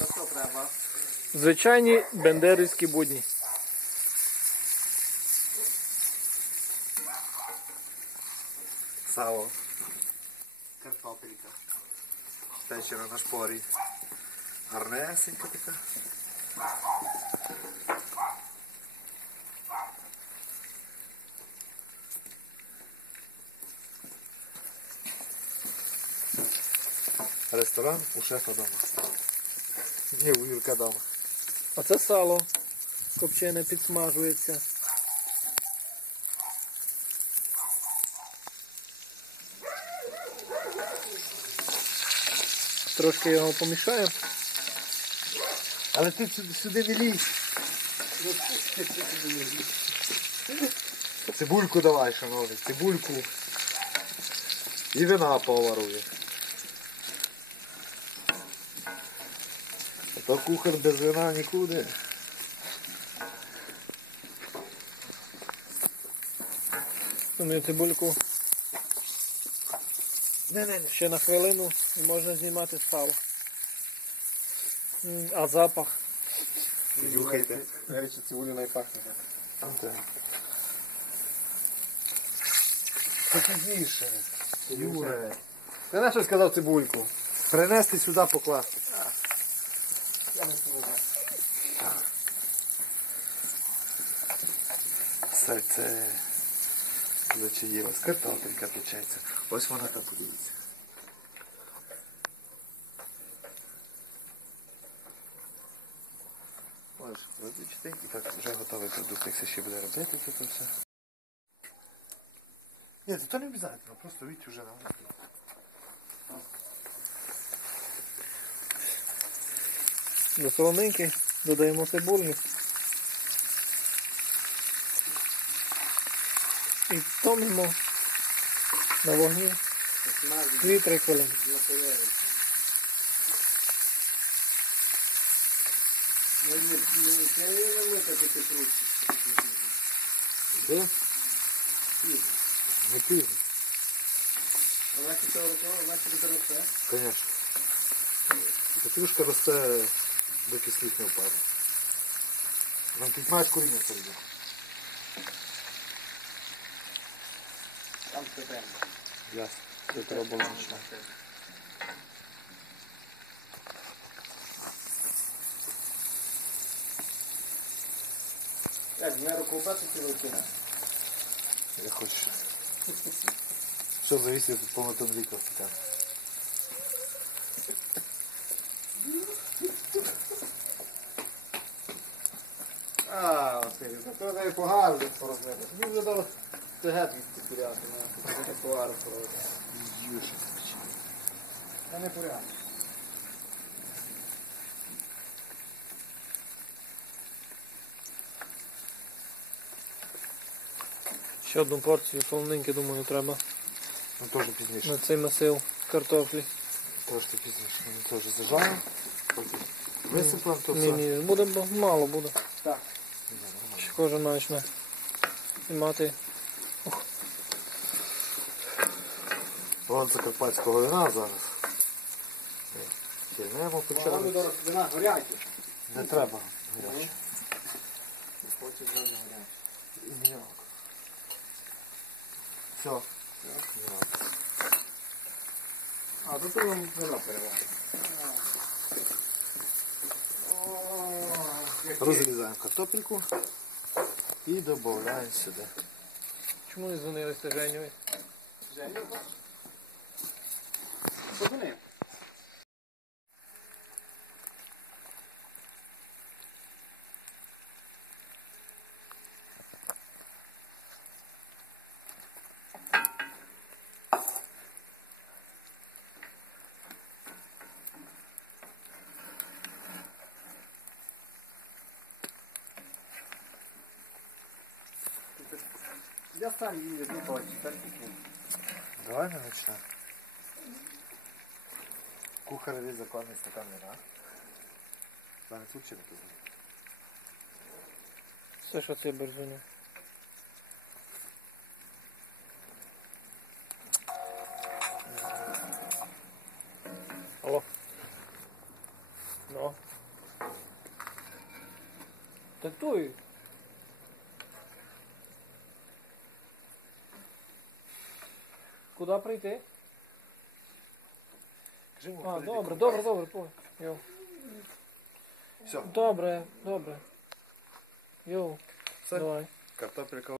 На що треба? Звичайні бендерівські будні. Сало. Картопелька. Печена на шпорі. Гарнесенька така. Ресторан у шефа дома. Ні, у Юрка. А це сало копчене підсмажується. Трошки його помішаємо. Але ти сюди, сюди не лізь. Цибульку давай, шановний, цибульку. І вина поварує. То кухар без вина нікуди. Ми цибульку Не-не-не. ще на хвилину і можна знімати сало. А запах. Нюхайте. Я речі, цибулю найпахне. Покажіше. Юре. Ти на що сказав цибульку? Принести сюди покласти. Сальце. Зачаїлась. Картопелька печеться. Ось вона там подивиться. Ось, вибачте, і так вже готовий продукт, як це ще буде робити, тут все. Ні, це то не обов'язково, просто віть уже на До солонинки додаємо цибульку. І томимо на вогні 2-3 хвилини. Де? Не пізно, цього це росте. звісно. Петрушка росте, доки сніг не впаде. Там тут мають коріння серед. Там все темно. Ясно. Це треба було нічого. Так, на руку бачу ці руки. Я хочу. Все зависит от полноты века А, Василь, це треба погано порозглядати. Він вже дав цегет відкуряти, на повару проводити. Це не порядок. Ще одну порцію солонинки, думаю, треба Ну тоже пізніше. на цей масив картоплі. Трошки пізніше. Ми теж зажали. Висипаємо то Ні, все. ні, буде б- мало буде. Так. Кожен почне знімати. Вон закарпатського вина зараз. Кільнемо почали. вина горячі. Не треба. Не хочуть дуже горячі. І мінералку. Все. А, тут вам вино переважно. Розрізаємо картопельку і додаємо сюди. Чому не дзвонилися Женю? Женю, Подзвони. Я сам її не хочу, так і Давай на начнем. Кухареві законний стакан вина. Пане тут чи не тут? Все, що це бервини. Алло. Ну. Диктуй. Куди прийти? Кажи йому, А, добре, кому добре, кажеш. добре, по. Йо. Все, Добре, добре. Йоу, Все? давай. картопелька